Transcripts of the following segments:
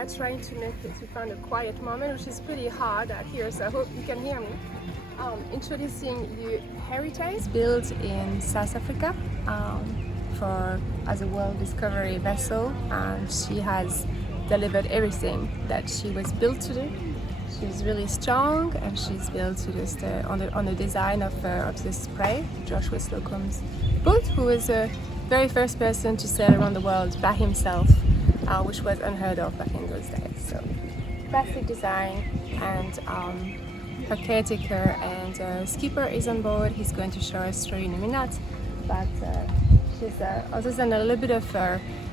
are trying to find a quiet moment, which is pretty hard out here, so I hope you can hear me. Introducing you Heritage, built in South Africa as a world discovery vessel, and she has delivered everything that she was built to do. She's really strong, and she's built to just on the design of this spray, Joshua Slocum's boat, who was the very first person to sail around the world by himself, which was unheard of back in those days. So, classic design, and her caretaker and skipper is on board. He's going to show us through in a minute, but she's other than a little bit of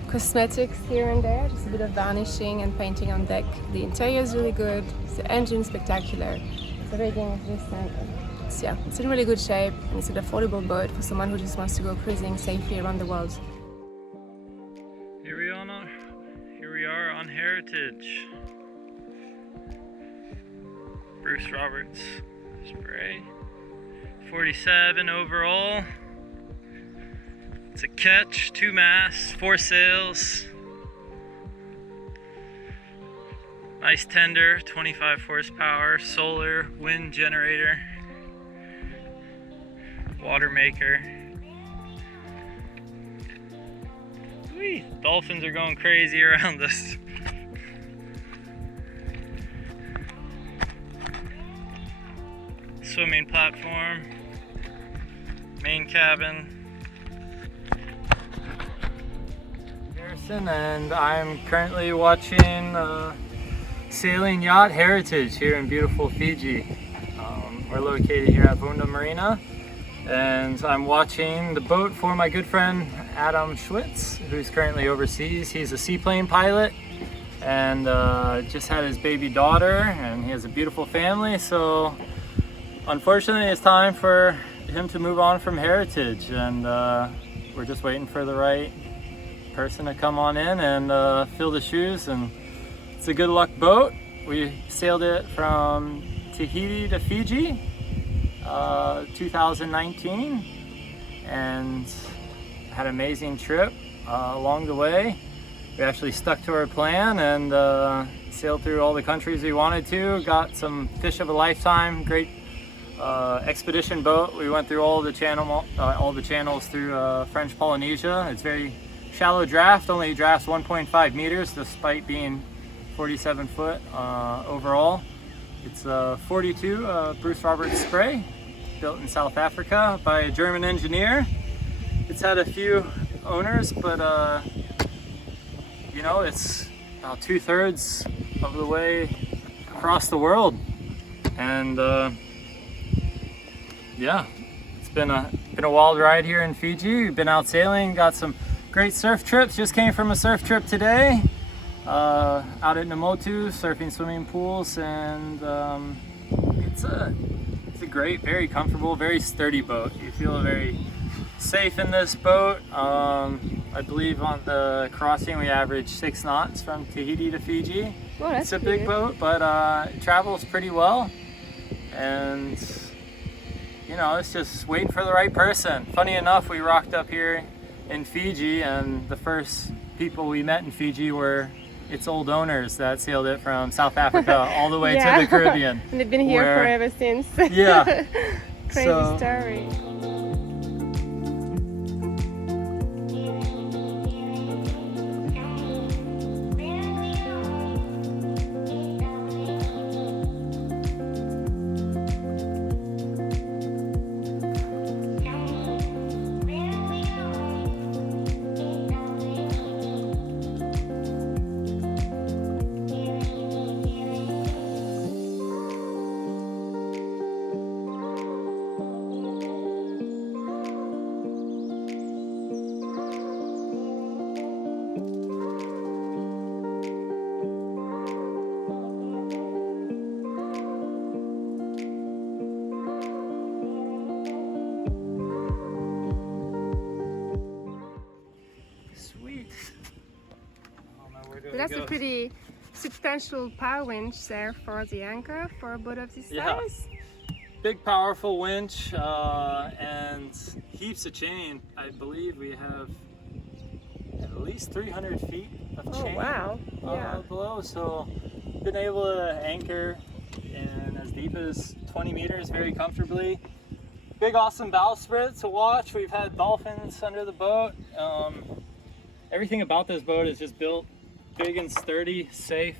cosmetics here and there, just a bit of varnishing and painting on deck. The interior is really good, the engine spectacular, the rigging is recent. It's in really good shape, and it's an affordable boat for someone who just wants to go cruising safely around the world. Here we are on Heritage. Bruce Roberts spray. 47 overall. It's a ketch, 2 masts, 4 sails. Nice tender, 25 horsepower, solar, wind generator, water maker. Whee! Dolphins are going crazy around us. Swimming platform, main cabin. And I'm currently watching sailing yacht Heritage here in beautiful Fiji. We're located here at Vunda Marina, and I'm watching the boat for my good friend Adam Schwitz, who's currently overseas. He's a seaplane pilot and just had his baby daughter, and he has a beautiful family, so unfortunately it's time for him to move on from Heritage, and we're just waiting for the right person to come on in and fill the shoes. And it's a good luck boat. We sailed it from Tahiti to Fiji 2019 and had an amazing trip along the way. We actually stuck to our plan and sailed through all the countries we wanted to, got some fish of a lifetime, great expedition boat. We went through all the channels through French Polynesia. It's very shallow draft, only drafts 1.5 meters despite being 47 foot overall. It's a 42 Bruce Roberts spray, built in South Africa by a German engineer. It's had a few owners, but you know, it's about 2/3 of the way across the world. And yeah, it's been a wild ride here in Fiji. We've been out sailing, got some great surf trips. Just came from a surf trip today, out at Namotu, surfing swimming pools, and it's a great, very comfortable, very sturdy boat. You feel very safe in this boat. I believe on the crossing we averaged 6 knots from Tahiti to Fiji. Well, it's a big boat, but it travels pretty well, and you know, it's just waiting for the right person. Funny enough, we rocked up here in Fiji, and the first people we met in Fiji were its old owners that sailed it from South Africa all the way to the Caribbean. And they've been here forever since. Yeah. Crazy story. So that's a pretty substantial power winch there for the anchor for a boat of this size. Big powerful winch and heaps of chain. I believe we have at least 300 feet of Oh chain wow! Yeah. below. So been able to anchor in as deep as 20 meters very comfortably. Big awesome bowsprit to watch. We've had dolphins under the boat. Everything about this boat is just built big and sturdy, safe.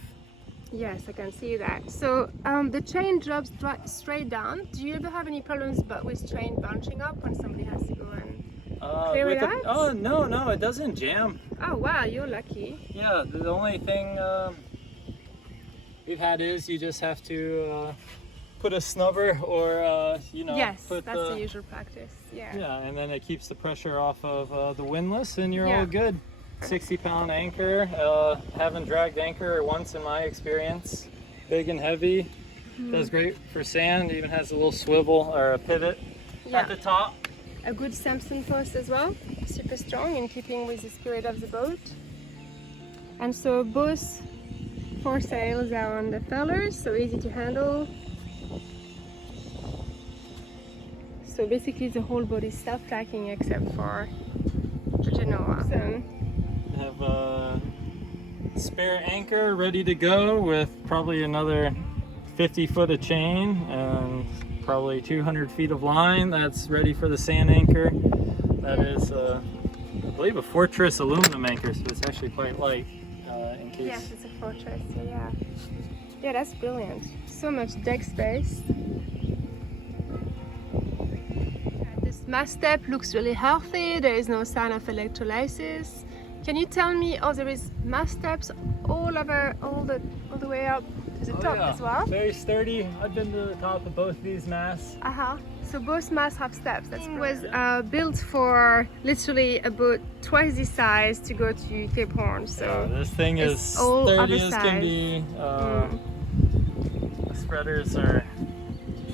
Yes, I can see that. So the chain drops straight down. Do you ever have any problems but with chain bunching up when somebody has to go and clear it out? Oh no, it doesn't jam. Oh wow, you're lucky. Yeah, the only thing we've had is you just have to put a snubber or Yes, put that's the usual practice. Yeah. Yeah, and then it keeps the pressure off of the windlass and you're Yeah. all good. 60-pound anchor. Haven't dragged anchor once in my experience. Big and heavy. Does great for sand. Even has a little swivel or a pivot at the top. A good Samson post as well. Super strong in keeping with the spirit of the boat. And so both foresails are on the fellers, so easy to handle. So basically the whole boat is self-tacking except for the genoa. So, Have a spare anchor ready to go with probably another 50 foot of chain and probably 200 feet of line that's ready for the sand anchor. That is, I believe, a Fortress aluminum anchor, so it's actually quite light in case. yes, it's a fortress, so yeah. Yeah, that's brilliant. So much deck space. This mast step looks really healthy. There is no sign of electrolysis. Can you tell me, there is mast steps all the way up to the top as well? Very sturdy. I've been to the top of both these masts. So both masts have steps. That was built for literally a boat twice the size to go to Cape Horn. So this thing is sturdy as can be. The spreaders are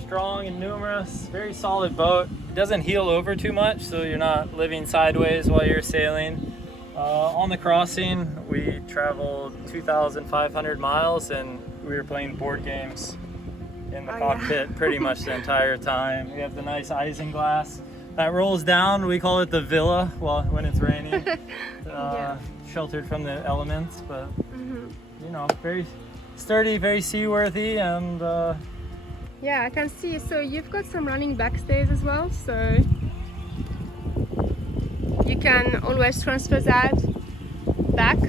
strong and numerous. Very solid boat. It doesn't heel over too much, so you're not living sideways while you're sailing. On the crossing, we traveled 2,500 miles and we were playing board games in the cockpit pretty much the entire time. We have the nice isinglass that rolls down. We call it the villa when it's raining. Sheltered from the elements, but very sturdy, very seaworthy, and yeah, I can see. So you've got some running backstays as well, so you can always transfer that back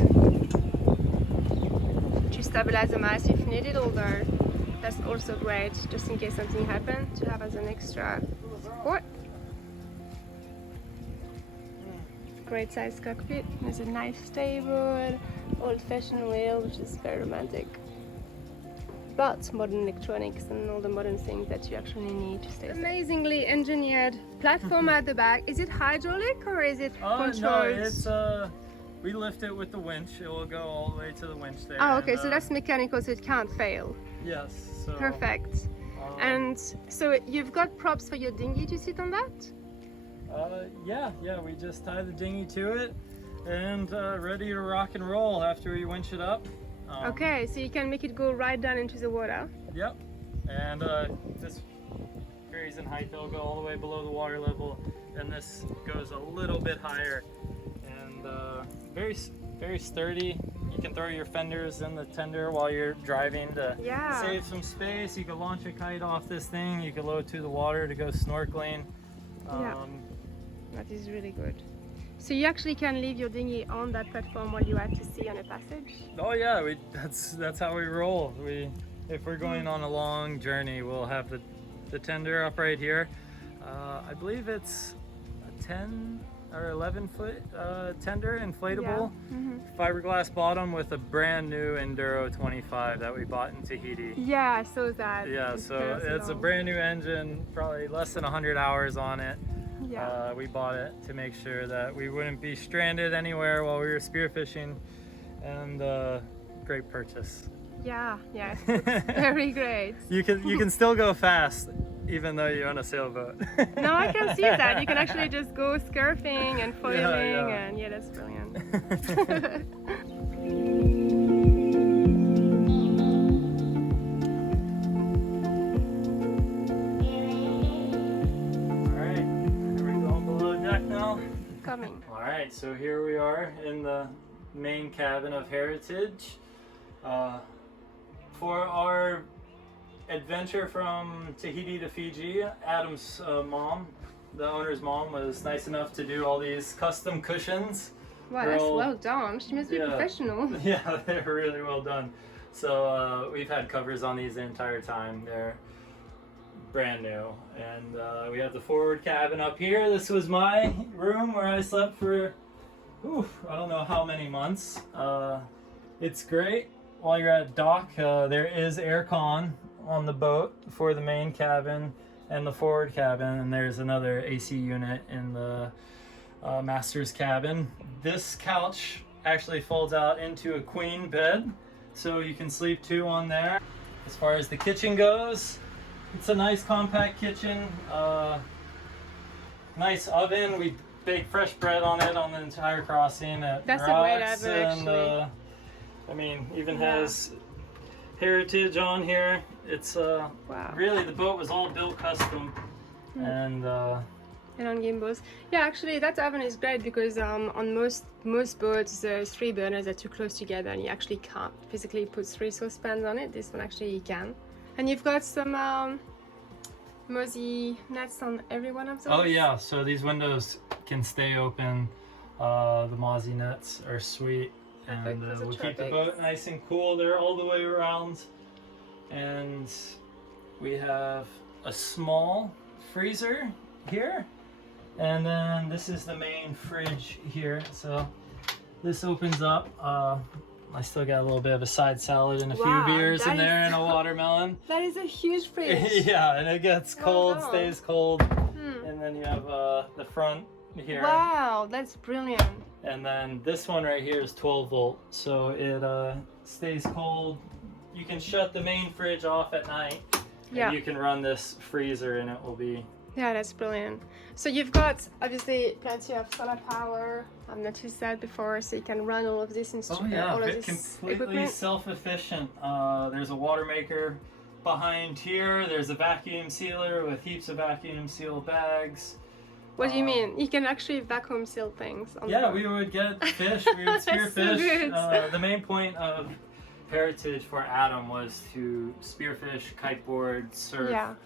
to stabilize the mast if needed, although that's also great just in case something happens to have as an extra support. Great size cockpit with a nice stable, old-fashioned wheel, which is very romantic. But modern electronics and all the modern things that you actually need to stay. Amazingly engineered platform at the back. Is it hydraulic or is it controlled? No, it's we lift it with the winch. It will go all the way to the winch there. Oh, okay, so that's mechanical, so it can't fail. Yes. So, perfect. And so you've got props for your dinghy to sit on that? Yeah, we just tie the dinghy to it and ready to rock and roll after we winch it up. Okay, so you can make it go right down into the water. Yep, and this varies in height. They'll go all the way below the water level, and this goes a little bit higher. And very, very sturdy. You can throw your fenders in the tender while you're driving to save some space. You can launch a kite off this thing. You can load to the water to go snorkeling. That is really good. So you actually can leave your dinghy on that platform while you are at sea on a passage? Oh yeah, that's how we roll. If we're going on a long journey, we'll have the tender up right here. I believe it's a 10 or 11 foot tender, inflatable, fiberglass bottom with a brand new Enduro 25 that we bought in Tahiti. Yeah, I saw that. Yeah, so it's a brand new engine, probably less than 100 hours on it. Yeah. We bought it to make sure that we wouldn't be stranded anywhere while we were spearfishing, and great purchase. Yeah, it's very great. You can still go fast even though you're on a sailboat. No, I can see that. You can actually just go scurfing and foiling, and that's brilliant. Coming. All right, so here we are in the main cabin of Heritage. For our adventure from Tahiti to Fiji, Adam's mom, the owner's mom, was nice enough to do all these custom cushions. Wow, that's well done. She must be professional. Yeah, they're really well done. So we've had covers on these the entire time. They're brand new. And we have the forward cabin up here. This was my room where I slept for, I don't know how many months. It's great. While you're at dock, there is aircon on the boat for the main cabin and the forward cabin, and there's another AC unit in the master's cabin. This couch actually folds out into a queen bed, so you can sleep two on there. As far as the kitchen goes, it's a nice compact kitchen, nice oven. We bake fresh bread on it on the entire crossing. That's a great oven, actually. I mean, even has Heritage on here. It's wow. Really, the boat was all built custom. And on gimbals. Yeah, actually that oven is great because on most boats the 3 burners are too close together and you actually can't physically put 3 saucepans on it. This one actually you can. And you've got some mozzie nets on every one of those. Oh yeah, so these windows can stay open. The mozzie nets are sweet. And we'll keep the boat nice and cool. They're all the way around. And we have a small freezer here. And then this is the main fridge here. So this opens up. I still got a little bit of a side salad and a few beers in there and a watermelon. That is a huge fridge. Yeah, and it gets cold, stays cold. And then you have the front here. Wow, that's brilliant. And then this one right here is 12 volt, so it stays cold. You can shut the main fridge off at night, and you can run this freezer and it will be... Yeah, that's brilliant. So you've got obviously plenty of solar power. I've noticed that before, so you can run all of this completely self-efficient. There's a water maker behind here. There's a vacuum sealer with heaps of vacuum seal bags. What do you mean? You can actually vacuum seal things on the boat. We would get fish, we would spear fish. The main point of Heritage for Adam was to spearfish, kiteboard, surf,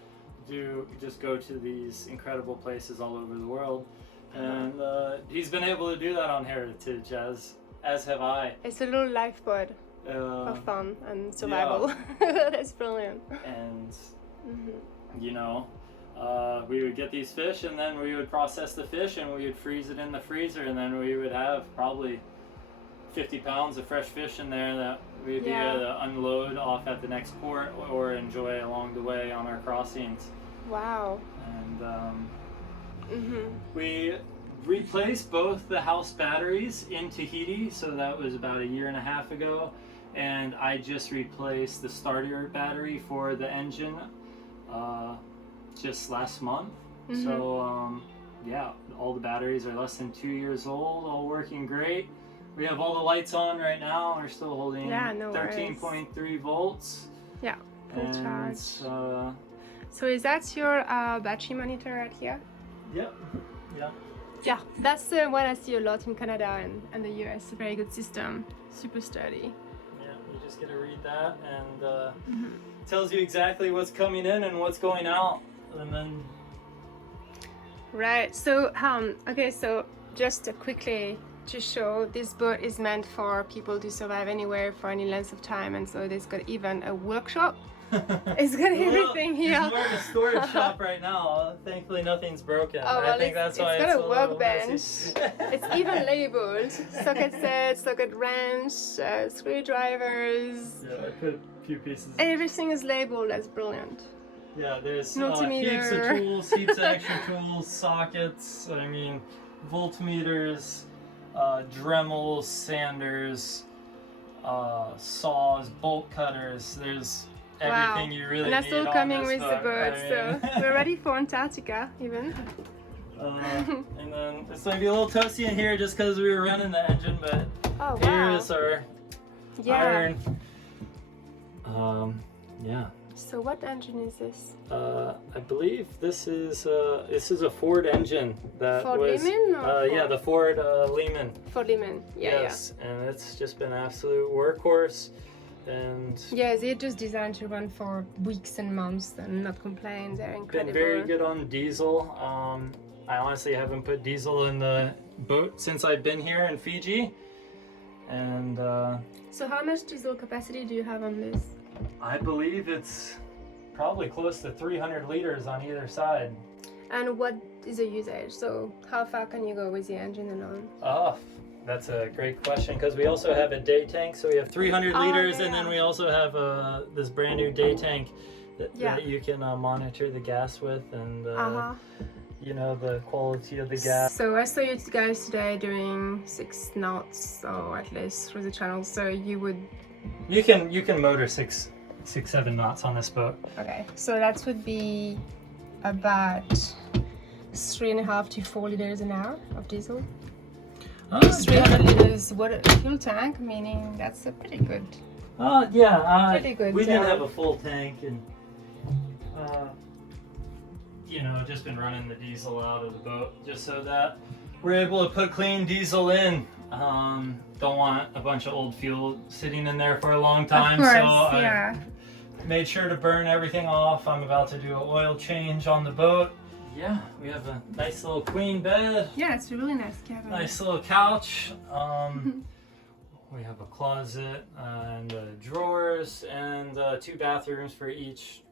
just go to these incredible places all over the world. And he's been able to do that on Heritage, as have I. It's a little lifeboat for fun and survival. That's brilliant. And, you know, we would get these fish and then we would process the fish and we would freeze it in the freezer, and then we would have probably 50 pounds of fresh fish in there that we'd be able to unload off at the next port or enjoy along the way on our crossings. Wow. And we replaced both the house batteries in Tahiti, so that was about 1.5 years ago, and I just replaced the starter battery for the engine just last month. So yeah, all the batteries are less than 2 years old, all working great. We have all the lights on right now. We're still holding 13.3 volts. Yeah, full charge. So is that your battery monitor right here? Yep. Yeah. Yeah, that's the one I see a lot in Canada and the US. A very good system, super sturdy. Yeah, you just get to read that, and tells you exactly what's coming in and what's going out, and then. Right. So okay. So just quickly to show, this boat is meant for people to survive anywhere for any length of time, and so there's got even a workshop. It's got everything here. It's more of a storage shop right now. Thankfully, nothing's broken. Oh, well, I think that's why it's got it's a workbench. It's even labeled: socket set, socket wrench, screwdrivers. Yeah, I put a few pieces. Everything is labeled. That's brilliant. Yeah, there's heaps of tools, heaps of extra tools, sockets. I mean, voltmeters, Dremels, sanders, saws, bolt cutters. There's everything you really need on this boat. And that's all coming with the boat, so we're ready for Antarctica, even. And then it's going to be a little toasty in here just because we were running the engine, but here is our iron. Yeah, So what engine is this? I believe this is a Ford engine that Ford was Lehman or yeah, the Ford Lehman. Ford Lehman. Yeah, Yes, and it's just been an absolute workhorse. And yeah. They're just designed to run for weeks and months and not complain. They're incredible. been very good on diesel. I honestly haven't put diesel in the boat since I've been here in Fiji. And So how much diesel capacity do you have on this? I believe it's probably close to 300 liters on either side. And what is the usage? So how far can you go with the engine alone? Oh, that's a great question, because we also have a day tank. So we have 300 liters, yeah. and then we also have this brand new day tank that you can monitor the gas with, and you know, the quality of the gas. So I saw you guys today doing 6 knots, or at least through the channel. So you would. You can motor 7 knots on this boat. Okay, so that would be about 3.5 to 4 liters an hour of diesel. Oh, 300 liters water fuel tank, meaning that's a pretty good. Pretty good We didn't job. have a full tank, and you know, just been running the diesel out of the boat just so that we're able to put clean diesel in. Don't want a bunch of old fuel sitting in there for a long time. Of course, so yeah. I made sure to burn everything off. I'm about to do an oil change on the boat. Yeah, we have a nice little queen bed. Yeah, it's a really nice cabin. Nice little couch. We have a closet and drawers and 2 bathrooms for each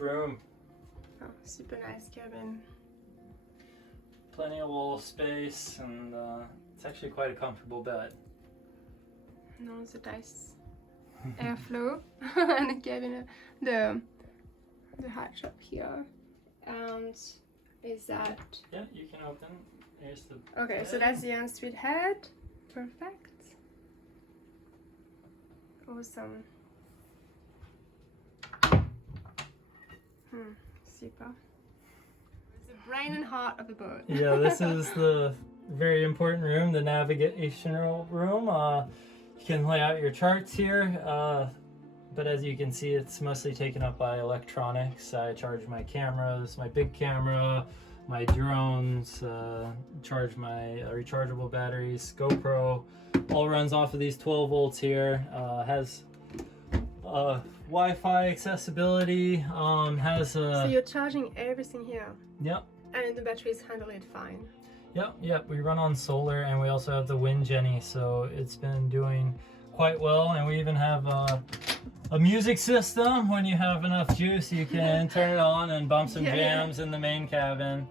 room. Oh, super nice cabin. Plenty of wall space, and it's actually quite a comfortable bed. No, it's a nice airflow and the cabin, the hatch up here. And is that Yeah, you can open. Here's the okay? bed. So that's the ensuite head. Perfect. Awesome. Super. It's the brain and heart of the boat. Yeah, this is the very important room, the navigational room. You can lay out your charts here, but as you can see, it's mostly taken up by electronics. I charge my cameras, my big camera, my drones, charge my rechargeable batteries, GoPro. All runs off of these 12 volts here. Has Wi-Fi accessibility. Has So you're charging everything here. Yep. And the batteries handle it fine. Yep. We run on solar, and we also have the wind Jenny, so it's been doing quite well. And we even have a music system. When you have enough juice, you can turn it on and bump some jams in the main cabin.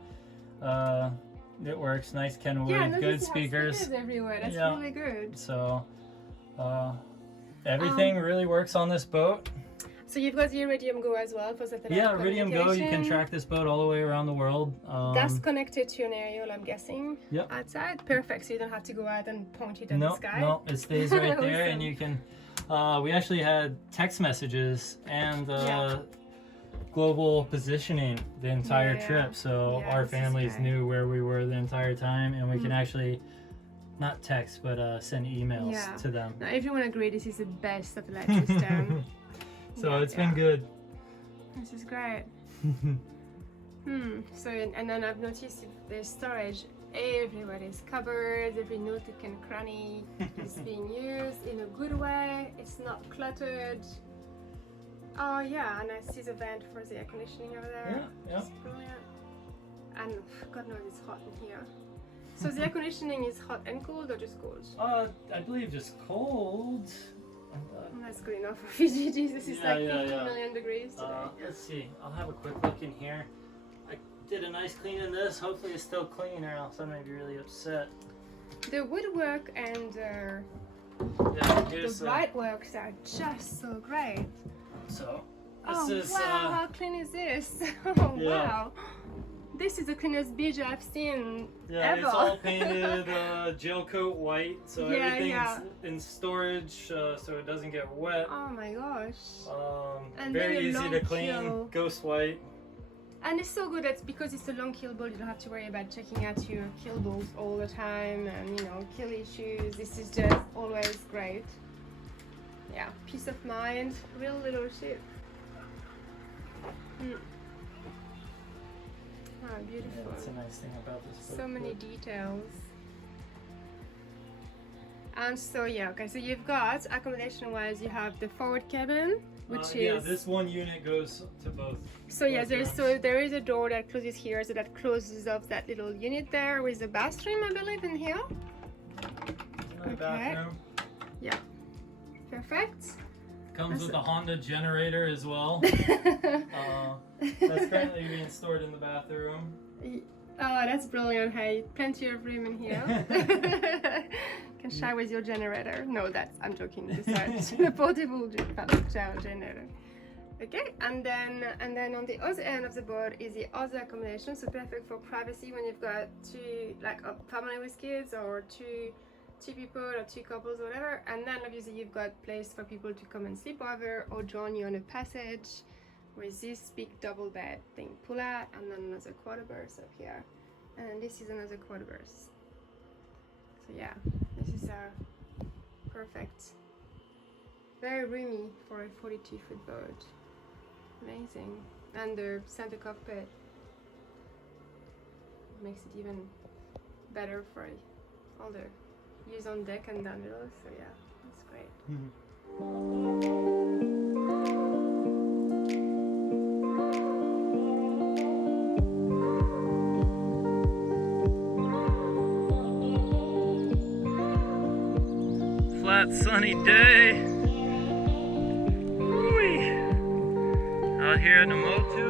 It works. Nice Kenwood, good speakers. Everywhere. That's really good. So everything really works on this boat. So you've got the Iridium Go as well for satellite Iridium Go. You can track this boat all the way around the world. That's connected to an aerial, I'm guessing. Yep. Outside, perfect. So you don't have to go out and point it at the sky. No, it stays right there, Awesome. and you can. We actually had text messages and global positioning the entire trip, so our families knew where we were the entire time, and we can actually not text but send emails to them. Now, everyone agreed this is the best satellite system. So it's been good. This is great. So and then I've noticed there's storage everywhere. There's cupboards, every nook and cranny is being used in a good way. It's not cluttered. Oh yeah, and I see the vent for the air conditioning over there. Yeah. It's brilliant. And God knows it's hot in here. So the air conditioning is hot and cold, or just cold? I believe just cold. That's good enough for Fiji. Jesus, it's like 15 yeah. million degrees today. Let's see. I'll have a quick look in here. I did a nice clean in this. Hopefully it's still clean, or else I might be really upset. The woodwork and Here's the lightworks are just so great. So Oh this is wow, how clean is this? Oh wow. This is the cleanest beach I've seen ever. It's all painted gel coat white, so everything's in storage, so it doesn't get wet. Oh my gosh. And very then a easy long to clean, keel. ghost white. And it's so good that because it's a long keel boat, you don't have to worry about checking out your keel bolts all the time and keel issues. This is just always great. Yeah, peace of mind, real little ship. Mm. Oh, beautiful. Yeah, that's a nice thing about this book. So many details. And so yeah, okay, so you've got accommodation-wise, you have the forward cabin, which yeah, is this one unit goes to both. so yeah, both there's rooms. so there is a door that closes here, so that closes off that little unit there with a bathroom, I believe, in here. Another bathroom. Yeah, perfect. Comes with a Honda generator as well. That's currently being stored in the bathroom. Oh, that's brilliant. Hey, plenty of room in here. Can share with your generator. No, I'm joking. The portable generator. Okay, and then on the other end of the board is the other accommodation, so perfect for privacy when you've got two, like a family with kids or two people or two couples or whatever. And then obviously you've got place for people to come and sleep over or join you on a passage with this big double bed thing pull out, and then another quarter berth up here, and this is another quarter berth. So yeah, this is a perfect, very roomy for a 42-foot boat. Amazing. And the center cockpit makes it even better for all the use on deck and down below. So yeah, it's great. Flat sunny day. Woo-wee. Out here in the Motu.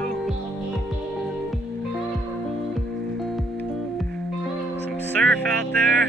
Some surf out there.